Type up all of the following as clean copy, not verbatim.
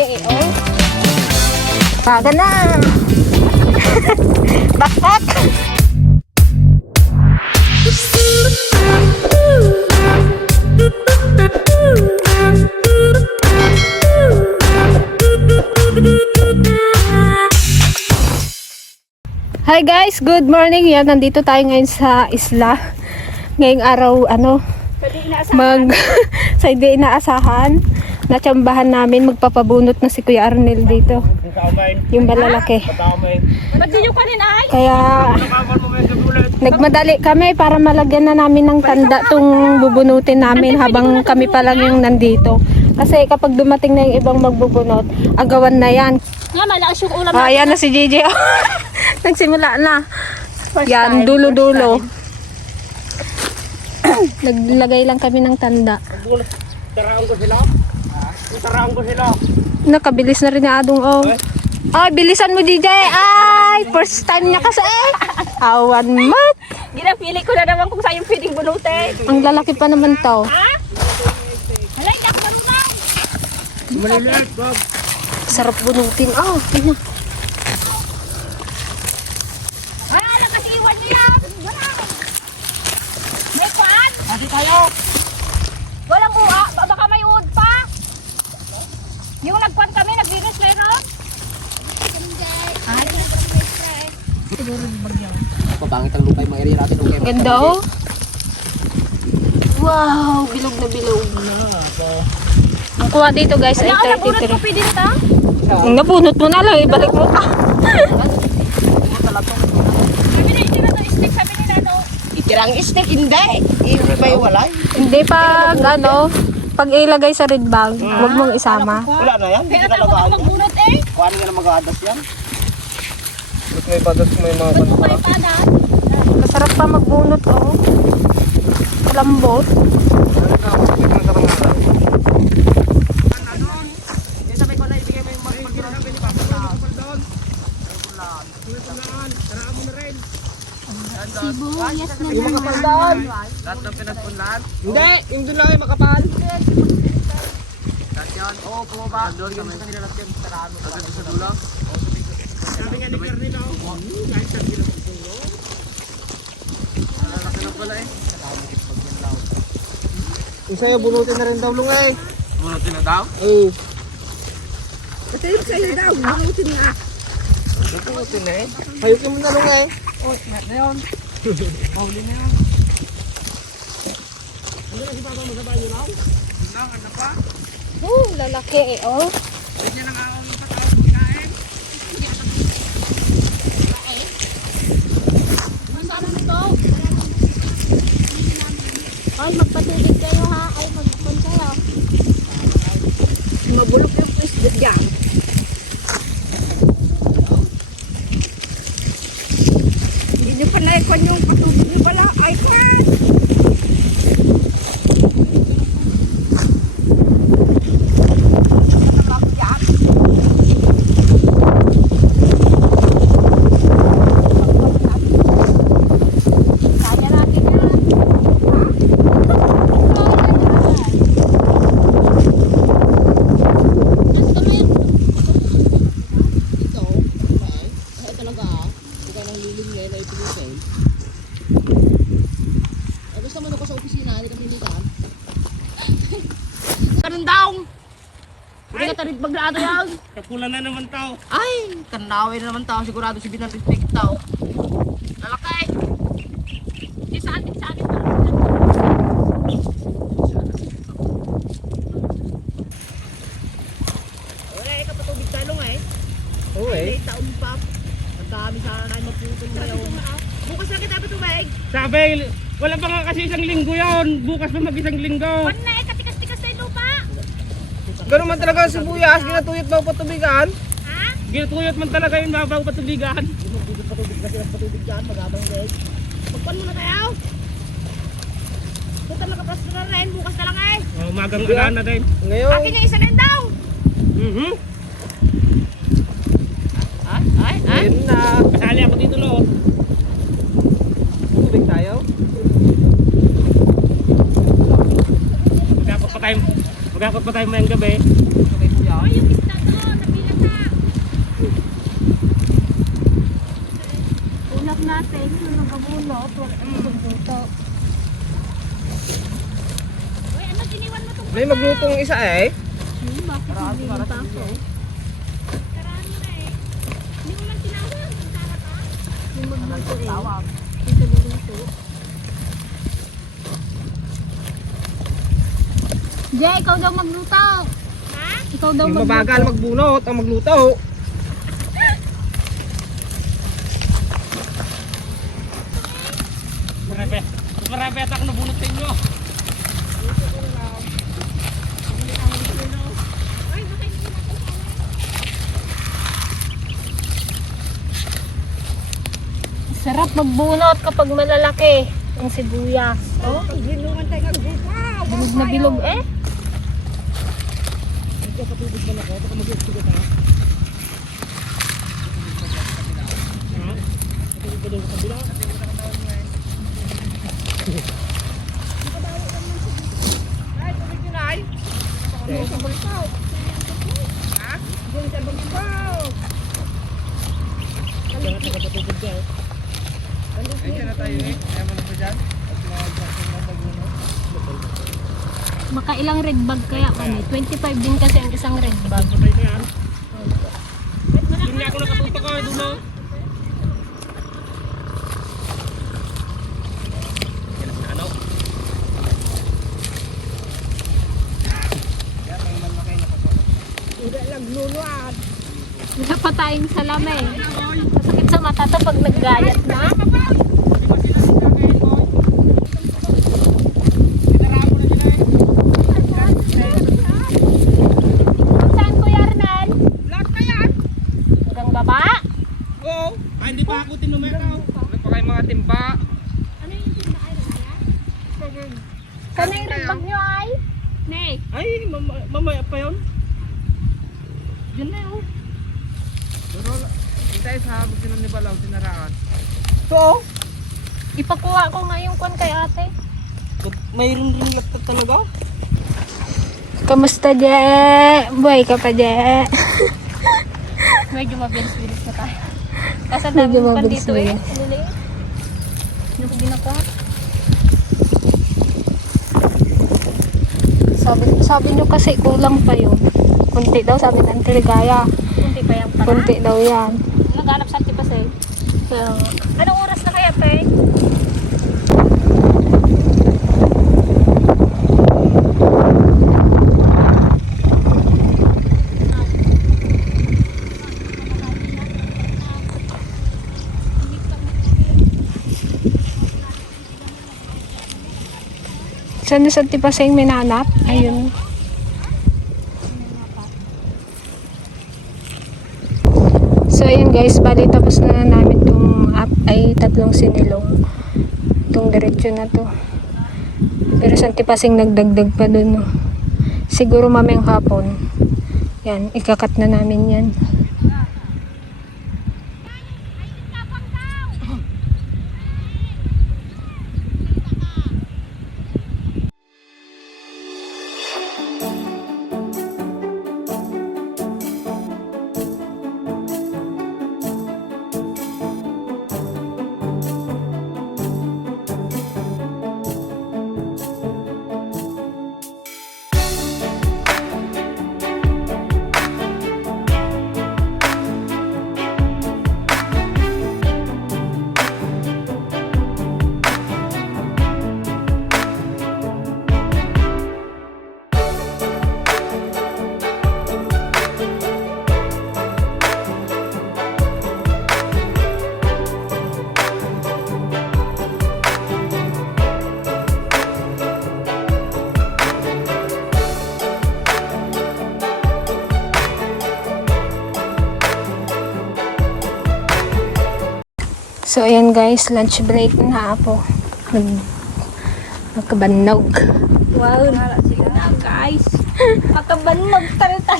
lalaki eh, oh. Baga na. Bakbak. Hi guys, good morning. Yan, nandito tayo ngayon sa isla. Ngayong araw, sa hindi inaasahan. Natsambahan namin, magpapabunot na si Kuya Arnel dito. Yung malalaki. Kaya nagmadali kami para malagyan na namin ng tanda tong bubunutin namin habang kami pa lang yung nandito. Kasi kapag dumating na yung ibang magbubunot, agawan na yan. Nga, malakas yung ulam. Ayan na si JJ. Nagsimula na. Yan, dulo-dulo. Naglagay lang kami ng tanda. Taraan ko sila. Taraan ko sila. Nakabilis na rin ni Adong, oh. Ay, bilisan mo, DJ. Ay, first time niya kasi. Awan mat. Ginapili ko na naman kung saan yung pwedeng bunutin. Ang lalaki pa naman to. Ha? Halay, yak marunong. Maliliit, Bob. Sarap bunutin. Oh, tingnan. Ay, alam kasi iwan niya. May paan? Hati tayo. Walang uha. Baka may uod pa. Yung nagpan kami, naglinis meron. Pabangit ang lupay, mga area natin. Ganda, oh. Wow, bilog na bilog. Ang kuha dito, guys, ay Ano, nabunot 33. ko pwede nito? Ang nabunot mo na lang, ibalik mo pa. Sabi na, ito na to, stick. Sabi nila, no? Itirang stick, hindi. Hindi ba yung walay? Hindi pag, pag ilagay sa red bag, huwag mong isama. Wala na yan. Kaya tayo ko magbunot eh. Kuhanin nga na mag-aadas yan. Tapos may badas, may mga Ba't mo kayo pada? Masarap pa magbunot, oh. Lambot. Sibuyas na Yung makapal doon. Lahat ng pinagpunlaan? Hindi, yung doon lang yung makapal. Lahat yan? Oo, pumaba. Doon kami sa kanila lahat yan. Saraan mo. Agad sa dulo? Sabi nga ni Kernil ako. Kahit sa gila ng pulo. Malalaki lang pala eh. Yung sa'yo, bunutin na rin daw lungay. Bunutin na daw? Oo. Kasi yung sa'yo daw, bunutin na. Bunutin na eh. Hayukin mo na lungay. Oh, snap na yun. Pauli na yun. Ano na si Papa mo sa bayo raw? Ano pa? Lalaki eh, oh. Ganyan ang awang yung patawag kinain. Saan mo ito? Ay, magpatubig kayo ha. Ay, magpapon kayo. Mabulok yung isda dyan. Hindi nyo pala ikon yung patubig nyo pala. Ay, kwan! Kaya natin yan. Ganun daw. Hindi ka tarit baglaado yan. Kapulan na naman tao. Ay, kanawin na naman tao. Sigurado si Binaritik tao. Lalaki. Sa atin, sa atin. Wala eh, kapatubig talong eh. Oo eh. Taon pa. Ang dami sana na magputol ngayon. Bukas lang kita tumig. Sabi, wala pa nga kasi isang linggo yun. Bukas pa mag-isang linggo. One na eh, katikas-tikas na yung lupa. Ganun man talaga ang sibuyas, ginatuyot ba patubigan? Ha? Ginatuyot man talaga yung babaw patubigan. Patubig kasi ang patubig dyan, magabang guys. Magpan muna tayo. Punta nakaprasto na rin, bukas na lang eh. Oh, magang ala na din. Ngayon. Akin yung isa na yun daw. Mhm. Ay. Ayun na. Kasali ako dito no. Tubig tayo. Magkakot pa tayo mayang gabi. Ay, yung isda daw. magbunot, wala nang magluto. May maglutong isa eh. Bakit hindi mo pa ako? Jay, ikaw daw magluto. Ha? Ikaw daw Yung magluto. mabagal magbunot ang magluto. Marami at ako nabunutin nyo. Sarap magbunot kapag malalaki ang sibuyas. Oh, bilog na bilog eh. Ayun na tayo eh. Kaya mo na ba dyan? Makailang red bag kaya kami? 25 din kasi ang isang red bag. Patay na yan. Hindi ako nakatutok ko. Doon lang. Ano? Wala pa tayong salame. Masakit sa mata to pag naggayat na. Saan ko Yarnel? Lahat na yan. Hanggang baba? Oo. Ay, hindi pa ako tinumekaw. Ano pa kayo mga timba? Sana yung red bag nyo ay? Nay. Ay, mamaya pa yun. Diyan na yun. Pero kita sa habang sinan ni Balaw, sinaraan. So, Ipakuha ko nga yung kwan kay ate. mayroon rin laptop talaga. Kamusta, Je? Buhay ka pa, Je? Medyo mabilis-bilis na tayo. Kasi ang dami Medyo kan mabilis gitu, na eh. yan. Maliliit. Hindi na ko. Sabi nyo kasi kulang pa yun. Kunti daw, sabi ng Teligaya. Kunti pa yan para. Kunti daw yan. Naghanap sa Antipasay. Pero, Anong oras na kaya, pe? saan na sa Tipaseng may nanap? Ayun. So, ayun guys, bali tapos na namin itong ay tatlong sinilong. Itong diretsyo na to. Pero sa Tipaseng nagdagdag pa dun. No? Siguro mamayang hapon. Yan, ikakat na namin yan. So, ayan guys, lunch break na po. Nagkabanog. Wow, na guys. Makabanog talaga.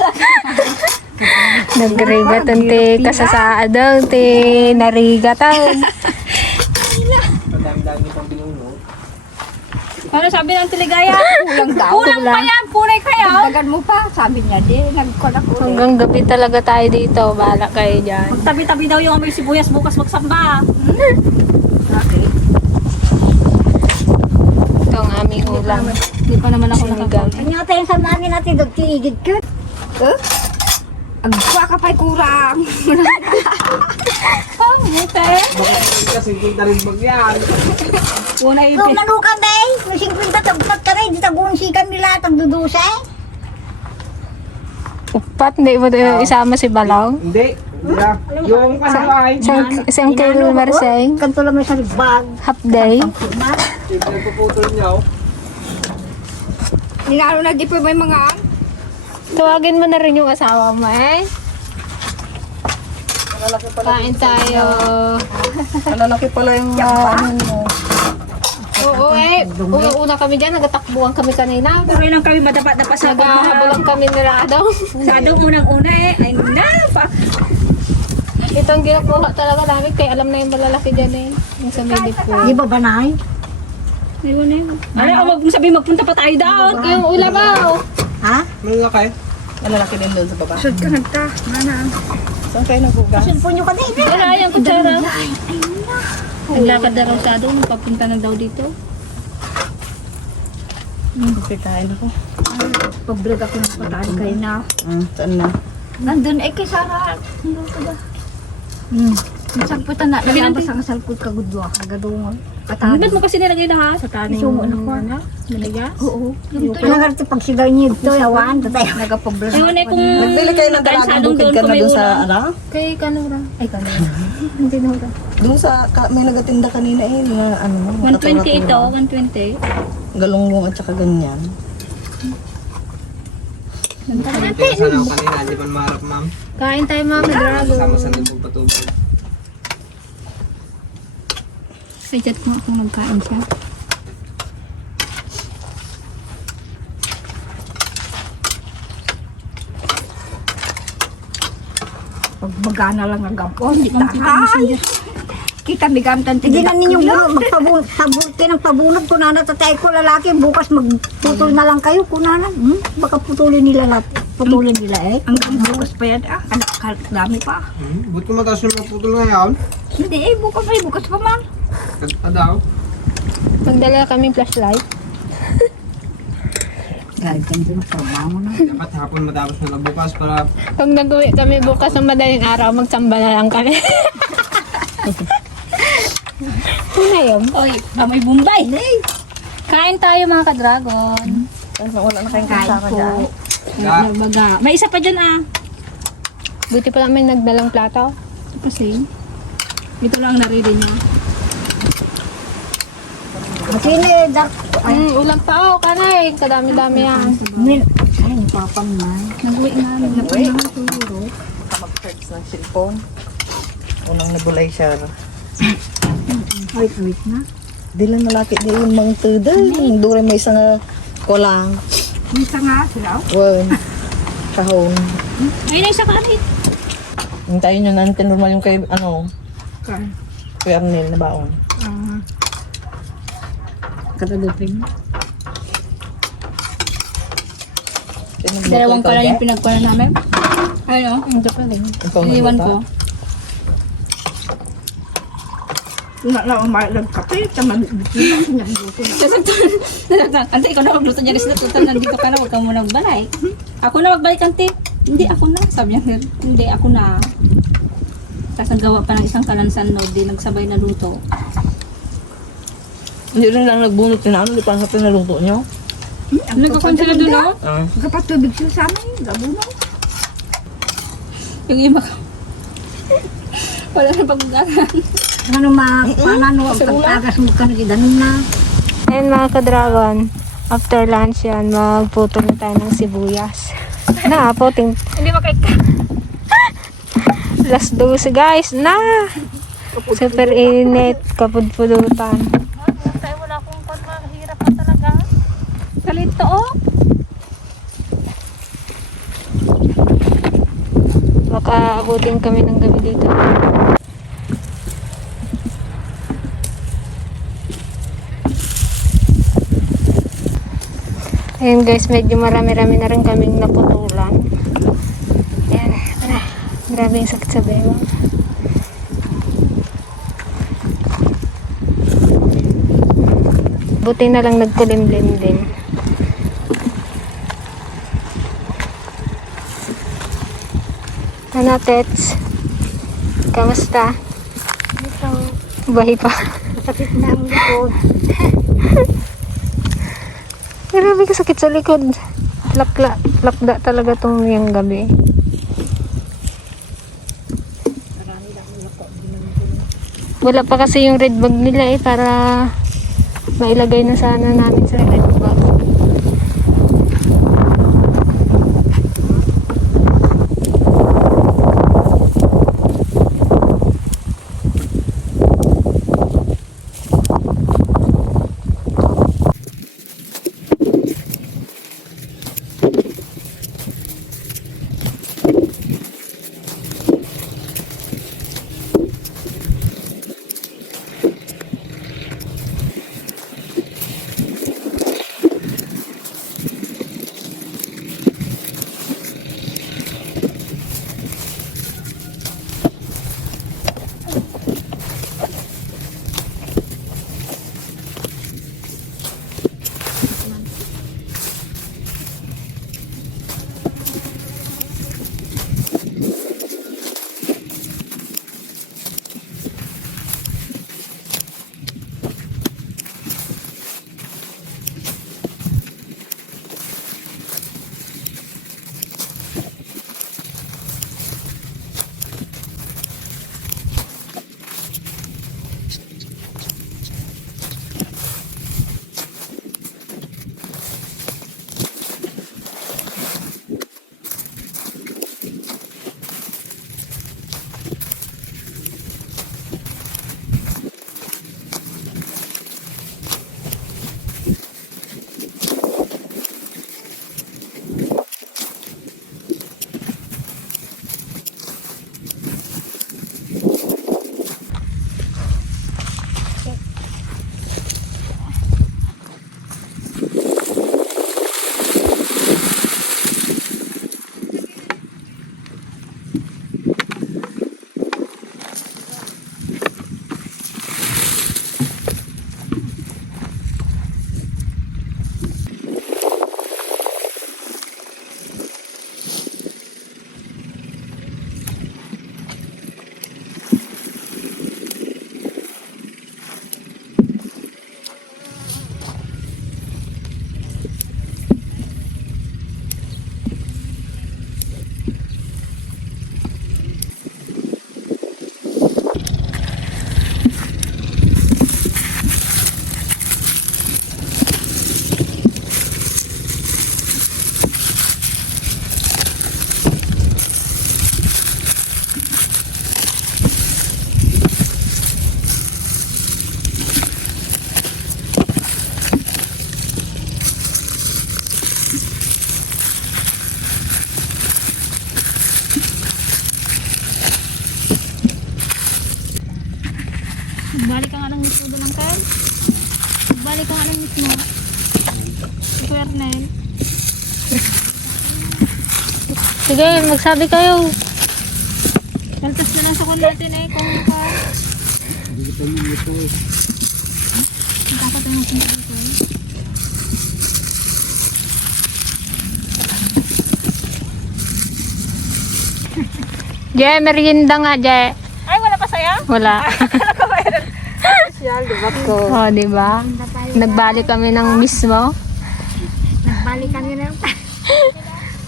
Nagrigatan te kasasaadang te narigatan. Madami-dami pang binunod. Ano sabi ng Teligaya? Kulang daw. Kulang pa yan, punay kayo. Dagan mo pa, sabi niya, di, nagkolak ulit. Hanggang gabi talaga tayo dito. Bahala kayo dyan. Magtabi-tabi daw yung amoy sibuyas bukas magsamba. Okay. lang. Hindi pa naman ako Sinigang. nakakain. Kanya tayo sa namin natin, dagtigid ka. Agwa ka pa'y kurang. Ang buta eh. Kasi kita rin bagyan. Una Kung ipin. manuka ba eh? Kung 50 tagpat ka rin, di tagunsikan nila, tagdudusa eh. Upat, hindi mo isama si Balaw. Hindi. Yeah. Yung kasabay. Isang kilo marsay. Kanto lang may sa bag. Half day. Yung pinagpuputol niya, oh. Ninalo na di pa may mga Tawagin mo na rin yung asawa mo eh. Kain tayo. Malalaki pala yung ano mo. Oo eh. Una kami dyan, nagatakbuhan kami kanina. Puro lang kami madapat-dapat sa Naghahabulan kami nila daw. Sado unang-una eh. Ay na pa. Ito ang ginakuha talaga namin, kaya alam na yung malalaki dyan eh. Yung sa may depo. Di ba banay? Ayun na yun. Ano, huwag mo sabihin magpunta pa tayo down. Yung ulabaw. Ha? Malalaki. Malalaki din doon sa baba. Sud ka nagta. Mana. Saan kayo nagugas? Cellphone nyo ka din eh. Wala yung kutsara. Naglakad na raw sa doon. Papunta na daw dito. Pagkitain ako. Pag-vlog ako ng pataan kayo na. Saan na? Nandun eh kay Sarah. Nandun ka ba? Nasagputan na. Nalabas ang salpot ka gudwa. Gadungan. Pataan. Ba't mo kasi nilagay lahat? Pataan yung ano. Nalagay? Oo. Nagarti pag sigaw niyo ito, yawan, tatay. Nagapag-vlog. Ayun eh kung... Nagbili kayo ng dalagang bukid ka na doon sa ano? Kay Kanura. Ay, Kanura. Hindi na ura. Doon sa, may nagatinda kanina eh, mga ano, mga 120 ito, tatura-tura. 120. Galunggong at saka ganyan. Sana ako kanina, di ba maharap, ma'am? Kain tayo mga kadrago. Kasama sa nagpapatubig. Ay, chat ko kung nagkain siya. Pag magana lang ang gampon, Hindi kang ay, Kita bigamtan hindi na ninyo magpabunti ng pabunod ko na natatay ko lalaki, bukas magputol na lang kayo kunana. Baka putulin nila lahat. Putulin nila eh. Ang bukas pa yan ah. Dami pa. Ba't ko mataas yung maputol ngayon? Hindi eh, bukas pa man. Daw. Magdala kami flashlight. Galit ka nito magtrabaho na. Dapat hapon matapos na bukas para Pag nag-uwi kami bukas ng madaling araw, magsamba na lang kami. Ano yun? Oy, may bumbay. Kain tayo mga ka-dragon. Wala na kayong Kain kasama po. dyan. Baga. May isa pa dyan ah. Buti pa lang may nagdalang plato. Kasi, ito lang naririnig niya. Masini, dark. Ulam pa kanay. Kadami-dami yan. Ay, papang man. Nag-uwi nga. Napanahon siguro. Mag-search ng cellphone. Unang nabulay siya. Wait na. Di lang malaki di yung mga tuda. Yung dure may isang kolang. Misa nga sila. Wan. Kahon. Ayun na isa ka rin. Hintayin nyo natin normal yung kay, ano, Kan. kay Arnel na baon. Katagupin. Pinagluto Dalawang ikaw, pala Jack? yung pinagkuhan namin. Ano? Ito pa rin. Ikaw Iniwan nagluto? ko. Na umalag kape, tama Ante, ikaw na magluto niya rin sila. Tutal, nandito ka na, huwag ka muna magbalay. Ako na magbalik, ante. Hindi, ako na. Sabi niya, hindi, ako na. Tapos naggawa pa ng isang kalansan no, di nagsabay na luto. Hindi rin lang nagbunot na ano, di pa sa pinaluto nyo. Nagkakon sila doon, no? Ah. Kapag tubig sila sa amin, gabuno. Yung iba ka. Wala na pag-agaran. Ano panano, pagtagas mo ka nagidanon na. Ayan mga ka-dragon. After lunch yan, magputol na tayo ng sibuyas. Na, puting. Hindi makaika. Last 12 guys. Na! Super init. Kapud-pudutan. Wala akong kon, mahirap na talaga. Kalito, oh. Baka abutin kami ng gabi dito. Ayan guys, medyo marami-rami na rin kaming naputulan. Ayan, grabe yung sakit sa bewang. Buti na lang nagkulimlim din. Ano, Tets? Kamusta? Ito, Bahay pa. sakit na ang likod. Grabe ka sakit sa likod. Lakda talaga tong yung gabi. Wala pa kasi yung red bag nila para mailagay na sana namin sa red bag. Balik ka nga ng mismo doon, Uncle. Balik ka nga ng mismo. Kuya Arnel. Sige, magsabi kayo. Kaltas na lang sa kun natin eh. Kung ka. Dapat ang magpunta dito eh. Jay, merienda nga, Jay. Ay, wala pa saya? Wala. Special, di ba ko? Oh, di ba? Nagbalik kami ng mismo. Nagbalik kami ng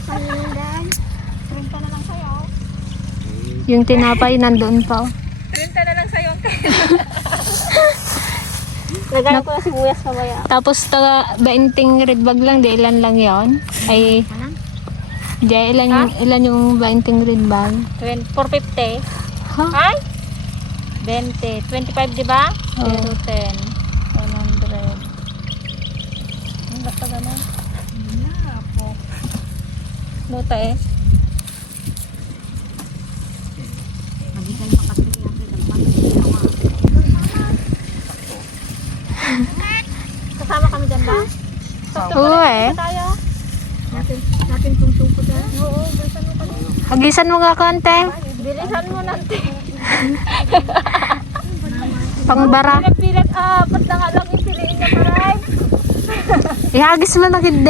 Panginoon. Printa na lang sa'yo. Yung tinapay nandoon pa. Oh. Printa na lang sa'yo, Uncle. Lagayan ko na sibuyas mamaya. Tapos taga 20 red bag lang, di ilan lang yon? Ay, Jay, ilan yung 20 red bag? 450. Ha? Ay? 20. 25, di ba? Oo. 010. 100. Ang basta ganun. Luta eh. Kasama kami dyan ba? Oo eh. Tayo. Natin itong suko dyan. Oo, bilisan mo kami. Hagisan mo nga konti. Bilisan mo natin. Pangbara. Pilat-pilat, apat na nga lang yung piliin na maray. Ihagis mo na kid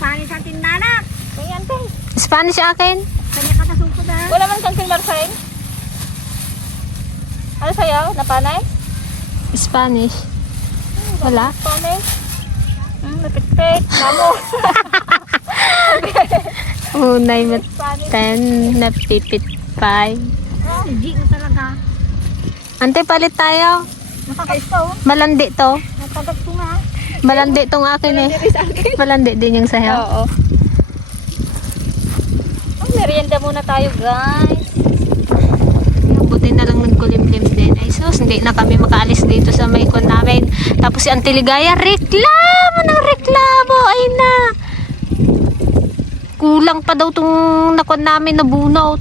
Panis sa tinanak. Kaya ante. Spanish akin. Kanya ka nasukod ha. Wala man kang Marcel. Ano sa'yo? Napanay? Spanish. Wala. Panay? Napit-pit. Namo. Unay matan na pipit pay. Hindi na talaga. Ante, palit tayo. Nakakais ka oh. Malandi to. Natagat ko nga. Malandi tong akin eh. Malandi din yung sayo. Oo. Oh, merienda muna tayo, guys. Buti na lang nagkulimlim din. Ay sus, hindi na kami makaalis dito sa may kon namin. Tapos si Auntie Ligaya, reklamo ng reklamo. Ay na. Kulang pa daw tong nakon namin na bunot.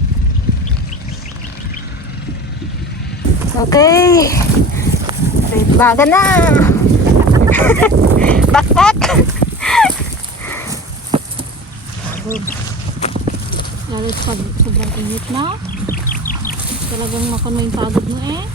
Okay. Baga na. Bakbak. Lalo pag sobrang init na. Talagang makon mo yung pagod mo eh.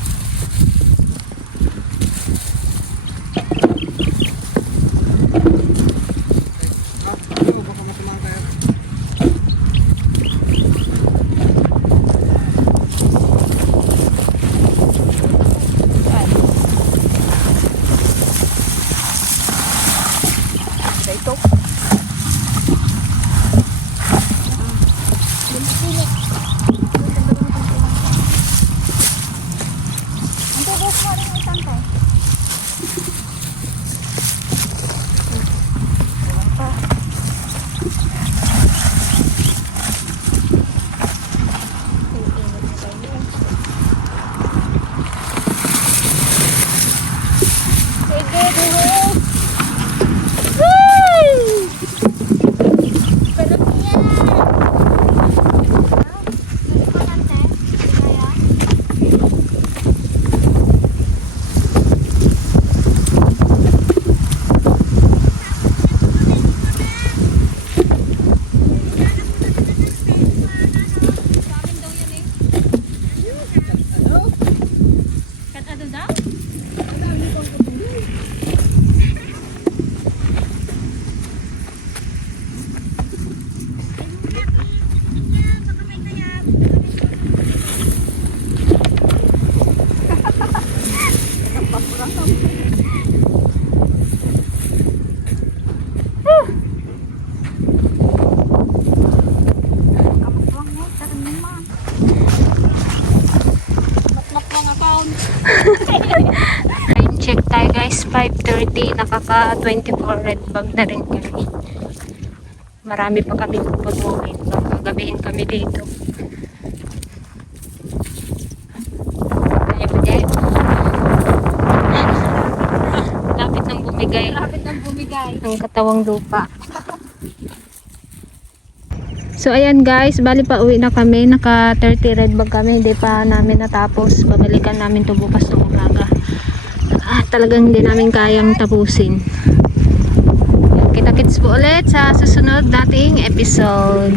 Time check tayo guys, 5:30, nakaka 24 red bag na rin kami. Marami pa kami pupunuhin, magagabihin kami dito. Ayaw dyan. Lapit ng bumigay. Lapit ng bumigay. Ang katawang lupa. So ayan guys, bali pa uwi na kami, naka 30 red bag kami, hindi pa namin natapos. Babalikan namin to bukas ng umaga. Talagang hindi namin kayang tapusin. Kita-kits po ulit sa susunod nating episode.